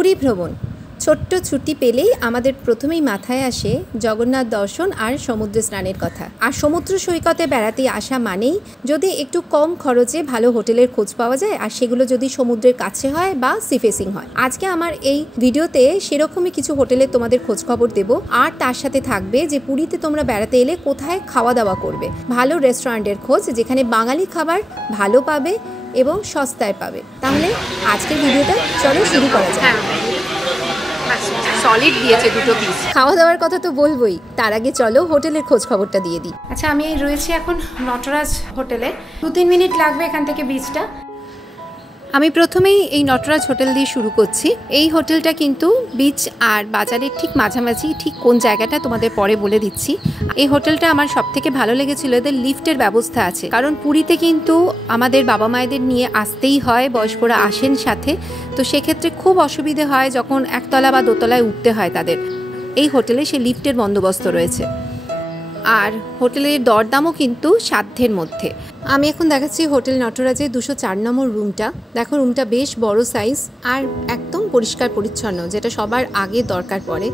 পুরী ভ্রমণ ছোট্ট ছুটি পেলেই আমাদের প্রথমেই মাথায় আসে জগন্নাথ দর্শন আর সমুদ্র স্নানের কথা। আর সমুদ্র সৈকতে বেড়াতে আসা মানেই যদি একটু কম খরচে ভালো হোটেলের খোঁজ পাওয়া যায়, আর সেগুলো যদি সমুদ্রের কাছে হয় বা সি ফেসিং হয়। আজকে আমার এই ভিডিওতে সেরকমই কিছু হোটেলের তোমাদের খোঁজ খবর দেবো, আর তার সাথে থাকবে যে পুরীতে তোমরা বেড়াতে এলে কোথায় খাওয়া দাওয়া করবে, ভালো রেস্টুরেন্টের খোঁজ যেখানে বাঙালি খাবার ভালো পাবে এবং সস্তায় পাবে। তাহলে আজকের ভিডিওটা চলো শুরু করা যায়। সলিড দিয়েছে দুটো পিস। খাওয়া দাওয়ার কথা তো বলবোই, তার আগে চলো হোটেলের খোঁজ খবরটা দিয়ে দিই। আচ্ছা, আমি রয়েছি এখন নটরাজ হোটেলে। 2-3 মিনিট লাগবে এখান থেকে বিচটা। আমি প্রথমেই এই নটরাজ হোটেল দিয়ে শুরু করছি। এই হোটেলটা কিন্তু বিচ আর বাজারের ঠিক মাঝামাঝি, ঠিক কোন জায়গাটা তোমাদের পরে বলে দিচ্ছি। এই হোটেলটা আমার সব থেকে ভালো লেগেছিল, এদের লিফটের ব্যবস্থা আছে। কারণ পুরীতে কিন্তু আমাদের বাবা মায়েদের নিয়ে আসতেই হয়, বয়স্করা আসেন সাথে, তো সেক্ষেত্রে খুব অসুবিধে হয় যখন একতলা বা দোতলায় উঠতে হয় তাদের। এই হোটেলে সে লিফটের বন্দোবস্ত রয়েছে, আর হোটেলের দরদামও কিন্তু সাধ্যের মধ্যে। আমি এখন দেখাচ্ছি হোটেল নটরাজের 204 নম্বর রুমটা। দেখো রুমটা বেশ বড় সাইজ আর একদম পরিষ্কার পরিচ্ছন্ন, যেটা সবার আগে দরকার পড়ে।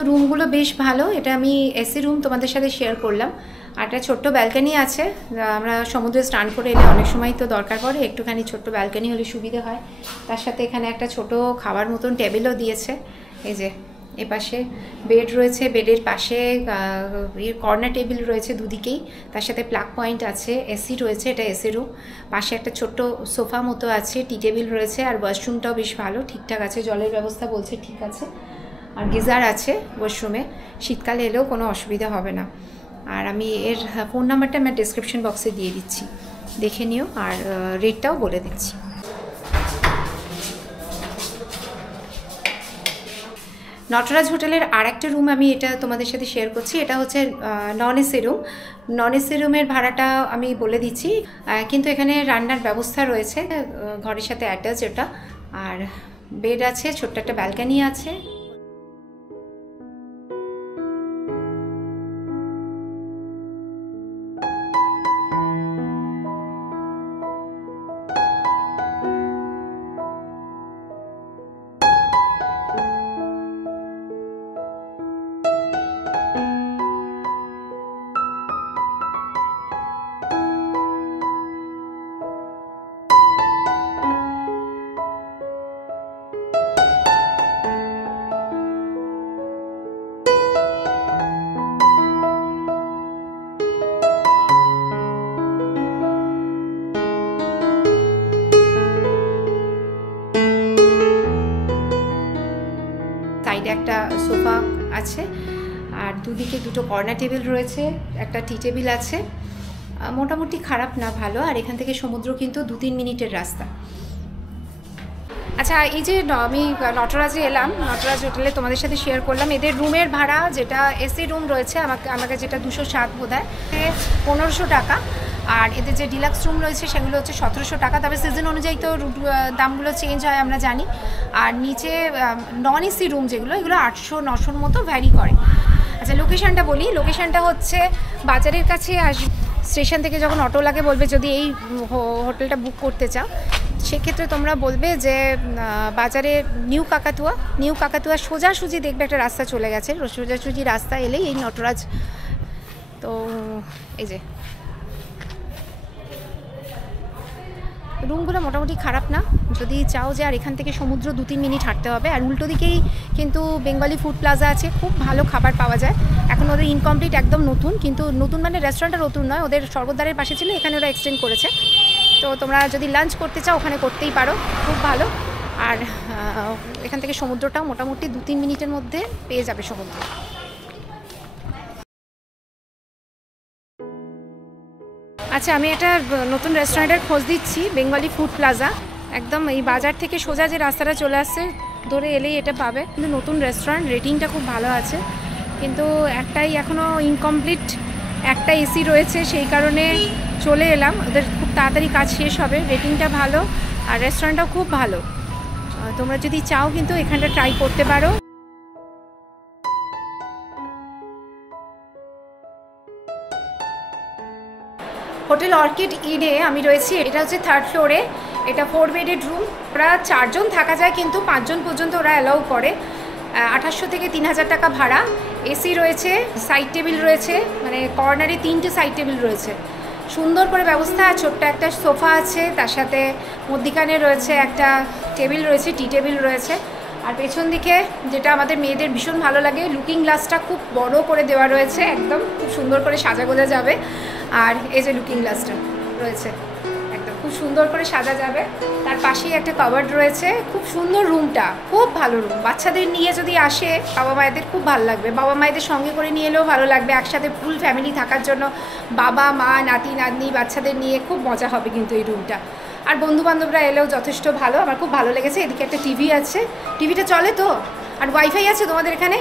রুমগুলো বেশ ভালো। এটা আমি এসি রুম তোমাদের সাথে শেয়ার করলাম। আর একটা ছোট্ট ব্যালকানি আছে। আমরা সমুদ্রে স্নান করে এলে অনেক সময় তো দরকার পড়ে একটুখানি ছোট্ট ব্যালকানি হলে সুবিধে হয়। তার সাথে এখানে একটা ছোট খাবার মতন টেবিলও দিয়েছে। এই যে এপাশে বেড রয়েছে, বেডের পাশে কর্নার টেবিল রয়েছে দুদিকেই, তার সাথে প্লাগ পয়েন্ট আছে, এসি রয়েছে, এটা এসি রুম। পাশে একটা ছোট্ট সোফা মতো আছে, টি টেবিল রয়েছে, আর ওয়াশরুমটাও বেশ ভালো, ঠিকঠাক আছে, জলের ব্যবস্থা বলছে ঠিক আছে, আর গিজার আছে ওয়াশরুমে। শীতকালে এলেও কোনো অসুবিধা হবে না। আর আমি এর ফোন নাম্বারটা আমি ডেসক্রিপশন বক্সে দিয়ে দিচ্ছি, দেখে নিও, আর রেটটাও বলে দিচ্ছি। নটরাজ হোটেলের আর একটা রুম আমি এটা তোমাদের সাথে শেয়ার করছি। এটা হচ্ছে non AC room. Non AC রুমের ভাড়াটা আমি বলে দিচ্ছি, কিন্তু এখানে রান্নার ব্যবস্থা রয়েছে, ঘরের সাথে অ্যাটাচ এটা, আর বেড আছে, ছোট্ট একটা ব্যালকানি আছে। সাইডে একটা সোফা আছে, আর দুদিকে দুটো কর্নার টেবিল রয়েছে, একটা টি টেবিল আছে। মোটামুটি খারাপ না, ভালো। আর এখান থেকে সমুদ্র কিন্তু 2-3 মিনিটের রাস্তা। আচ্ছা, এই যে আমি নটরাজে এলাম, নটরাজ হোটেলে তোমাদের সাথে শেয়ার করলাম। এদের রুমের ভাড়া যেটা এসি রুম রয়েছে আমাকে যেটা 207 বোধ হয়, 1500 টাকা। আর এদের যে ডিলাক্স রুম রয়েছে সেগুলো হচ্ছে 1700 টাকা। তবে সিজন অনুযায়ী তো দামগুলো চেঞ্জ হয় আমরা জানি। আর নিচে নন এসি রুম যেগুলো, এগুলো 800-900 মতো ভ্যারি করে। আচ্ছা, লোকেশানটা বলি। লোকেশানটা হচ্ছে বাজারের কাছে। স্টেশন থেকে যখন অটো লাগে বলবে যদি এই হোটেলটা বুক করতে চাও, সেক্ষেত্রে তোমরা বলবে যে বাজারে নিউ কাকাতুয়া সোজাসুজি দেখবে একটা রাস্তা চলে গেছে, সোজাসুজি রাস্তা এলেই এই নটরাজ। তো এই যে রুমগুলো মোটামুটি খারাপ না, যদি চাও যে আর এখান থেকে সমুদ্র 2-3 মিনিট হাঁটতে হবে। আর উল্টো দিকেই কিন্তু বেঙ্গলি ফুড প্লাজা আছে, খুব ভালো খাবার পাওয়া যায়। এখন ওদের ইনকমপ্লিট, একদম নতুন, কিন্তু নতুন মানে রেস্টুরেন্টটা নতুন নয়, ওদের স্বর্গদ্বারের পাশে ছিল, এখানে ওরা এক্সটেন্ড করেছে। তো তোমরা যদি লাঞ্চ করতে চাও ওখানে করতেই পারো, খুব ভালো। আর এখান থেকে সমুদ্রটাও মোটামুটি 2-3 মিনিটের মধ্যে পেয়ে যাবে সমুদ্র। আচ্ছা, আমি একটা নতুন রেস্টুরেন্টের খোঁজ দিচ্ছি, বেঙ্গলি ফুড প্লাজা। একদম এই বাজার থেকে সোজা যে রাস্তাটা চলে আসছে ধরে এলেই এটা পাবে। কিন্তু নতুন রেস্টুরেন্ট, রেটিংটা খুব ভালো আছে, কিন্তু একটাই এখনও ইনকমপ্লিট, একটা এসি রয়েছে, সেই কারণে চলে এলাম। ওদের খুব তাড়াতাড়ি কাজ শেষ হবে। রেটিংটা ভালো আর রেস্টুরেন্টটাও খুব ভালো। তোমরা যদি চাও কিন্তু এখানটা ট্রাই করতে পারো। হোটেল অর্কিড ইনে আমি রয়েছি। এটা হচ্ছে 3rd ফ্লোরে। এটা 4 বেডেড রুম। ওরা 4 জন থাকা যায়, কিন্তু 5 জন পর্যন্ত ওরা অ্যালাউ করে। 2800 থেকে 3000 টাকা ভাড়া। এসি রয়েছে, সাইড টেবিল রয়েছে, মানে কর্নারে 3টে সাইড টেবিল রয়েছে, সুন্দর করে ব্যবস্থা। ছোট্ট একটা সোফা আছে, তার সাথে মধ্যিখানে রয়েছে একটা টেবিল রয়েছে, টি টেবিল রয়েছে। আর পেছন দিকে যেটা আমাদের মেয়েদের ভীষণ ভালো লাগে, লুকিং গ্লাসটা খুব বড় করে দেওয়া রয়েছে, একদম খুব সুন্দর করে সাজা গোজা যাবে। আর এই যে লুকিং গ্লাসটা রয়েছে, একদম খুব সুন্দর করে সাজা যাবে। তার পাশেই একটা কাবার্ড রয়েছে। খুব সুন্দর রুমটা, খুব ভালো রুম। বাচ্চাদের নিয়ে যদি আসে, বাবা মায়েদের খুব ভালো লাগবে। বাবা মায়েদের সঙ্গে করে নিয়ে এলেও ভালো লাগবে। একসাথে ফুল ফ্যামিলি থাকার জন্য বাবা মা নাতি নাতনি বাচ্চাদের নিয়ে খুব মজা হবে কিন্তু এই রুমটা। আর বন্ধুবান্ধবরা এলেও যথেষ্ট ভালো। আমার খুব ভালো লেগেছে। এদিকে একটা টিভি আছে, টিভিটা চলে তো। আর ওয়াইফাই আছে তোমাদের এখানে?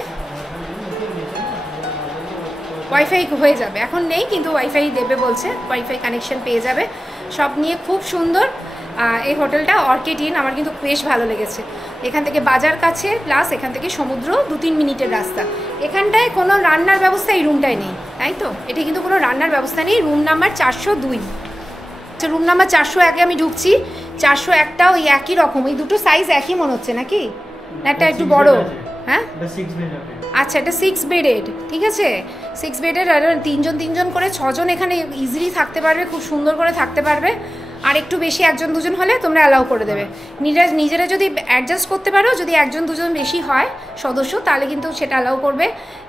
ওয়াইফাই হয়ে যাবে, এখন নেই কিন্তু ওয়াইফাই দেবে বলছে, ওয়াইফাই কানেকশন পেয়ে যাবে। সব নিয়ে খুব সুন্দর এই হোটেলটা অর্কিড ইন। আমার কিন্তু বেশ ভালো লেগেছে। এখান থেকে বাজার কাছে, প্লাস এখান থেকে সমুদ্র 2-3 মিনিটের রাস্তা। এখানটায় কোনো রান্নার ব্যবস্থা এই রুমটায় নেই, তাই তো? এটা কিন্তু কোনো রান্নার ব্যবস্থা নেই। Room number 402। আচ্ছা, রুম নাম্বার 401-এ আমি ঢুকছি। 401টাও ওই একই রকম, এই দুটো সাইজ একই মনে হচ্ছে নাকি? না একটা একটু বড়? হ্যাঁ আচ্ছা, এটা 6 বেডেড, ঠিক আছে। 6 বেডের, আর 3জন করে 6 জন এখানে ইজিলি থাকতে পারবে, খুব সুন্দর করে থাকতে পারবে। আর একটু বেশি 1-2 জন হলে তোমরা অ্যালাউ করে দেবে। নিজেরা যদি অ্যাডজাস্ট করতে পারো, যদি 1-2 জন বেশি হয় সদস্য, তাহলে কিন্তু সেটা অ্যালাউ করবে।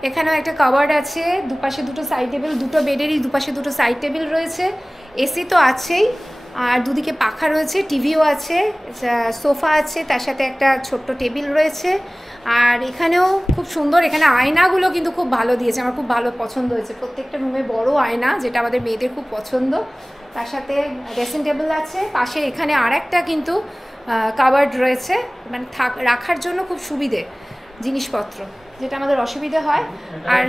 এখানেও একটা কাবার্ড আছে, দুপাশে 2টো সাইড টেবিল, 2টো বেডেরই দুপাশে 2টো সাইড টেবিল রয়েছে। এসি তো আছেই, আর দুদিকে পাখা রয়েছে, টিভিও আছে, সোফা আছে, তার সাথে একটা ছোট্ট টেবিল রয়েছে। আর এখানেও খুব সুন্দর, এখানে আয়নাগুলো কিন্তু খুব ভালো দিয়েছে, আমার খুব ভালো পছন্দ হয়েছে। প্রত্যেকটা রুমে বড় আয়না, যেটা আমাদের মেয়েদের খুব পছন্দ। তার সাথে ড্রেসিং টেবিল আছে, পাশে এখানে আর একটা কিন্তু কাবার্ড রয়েছে, মানে রাখার জন্য খুব সুবিধে জিনিসপত্র, যেটা আমাদের অসুবিধে হয়। আর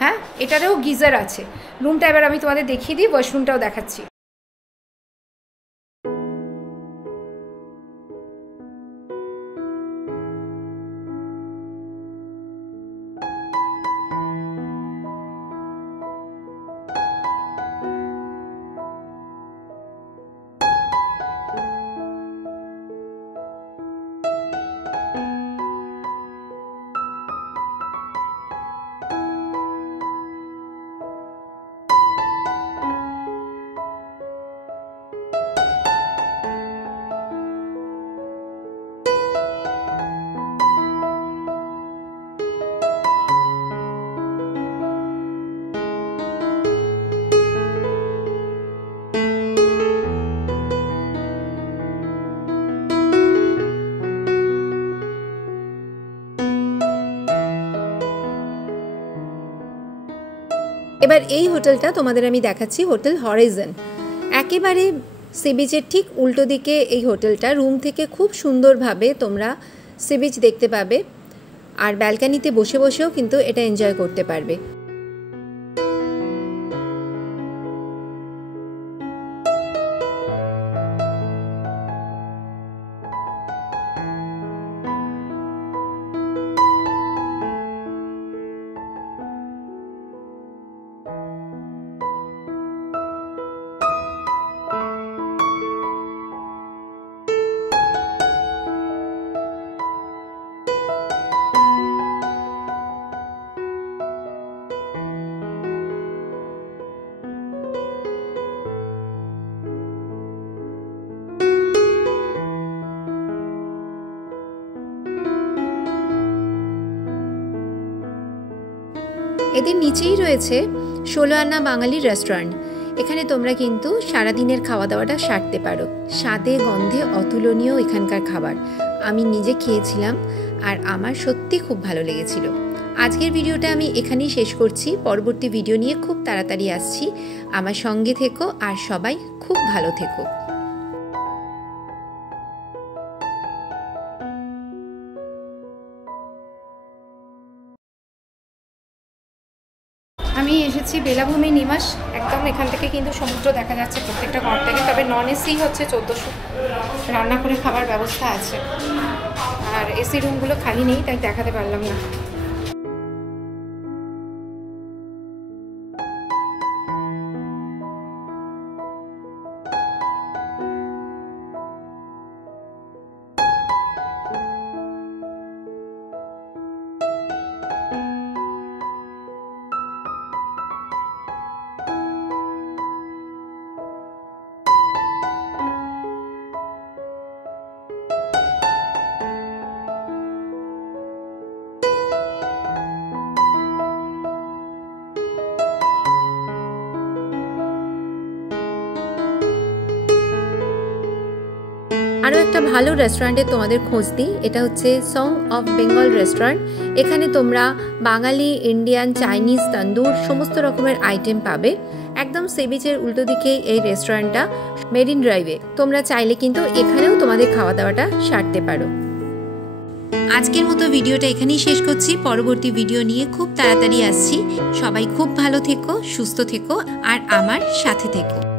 হ্যাঁ, এটারও গিজার আছে। রুমটা এবার আমি তোমাদের দেখিয়ে দিই, ওয়াশরুমটাও দেখাচ্ছি। এবার এই হোটেলটা তোমাদের আমি দেখাচ্ছি, হোটেল হরাইজন। একেবারে সি বিচের ঠিক উল্টো দিকে এই হোটেলটা। রুম থেকে খুব সুন্দরভাবে তোমরা সি বিচ দেখতে পাবে, আর ব্যালকানিতে বসে বসেও কিন্তু এটা এনজয় করতে পারবে। এদের নিচেই রয়েছে 16 আনা বাঙালি রেস্টুরেন্ট। এখানে তোমরা কিন্তু সারাদিনের খাওয়া দাওয়াটা সারতে পারো। স্বাদে গন্ধে অতুলনীয় এখানকার খাবার। আমি নিজে খেয়েছিলাম আর আমার সত্যি খুব ভালো লেগেছিল। আজকের ভিডিওটা আমি এখানেই শেষ করছি। পরবর্তী ভিডিও নিয়ে খুব তাড়াতাড়ি আসছি। আমার সঙ্গে থেকো আর সবাই খুব ভালো থেকো। আমি এসেছি বেলাভূমি নিবাস, একদম এখান থেকে কিন্তু সমুদ্র দেখা যাচ্ছে প্রত্যেকটা ঘর থেকে। তবে নন এসি হচ্ছে 1400, রান্না করে খাবার ব্যবস্থা আছে, আর এসি রুমগুলো খালি নেই, তাই দেখাতে পারলাম না। আরও একটা ভালো রেস্টুরেন্টে তোমাদের খোঁজ দিই, এটা হচ্ছে সং অফ বেঙ্গল রেস্টুরেন্ট। এখানে তোমরা বাঙালি, ইন্ডিয়ান, চাইনিজ, তন্দুর সমস্ত রকমের আইটেম পাবে। একদম সি বিচের উল্টো দিকেই এই রেস্টুরেন্টটা, মেরিন ড্রাইভে। তোমরা চাইলে কিন্তু এখানেও তোমাদের খাওয়া দাওয়াটা সারতে পারো। আজকের মতো ভিডিওটা এখানেই শেষ করছি, পরবর্তী ভিডিও নিয়ে খুব তাড়াতাড়ি আসছি। সবাই খুব ভালো থেকো, সুস্থ থেকো আর আমার সাথে থেকো।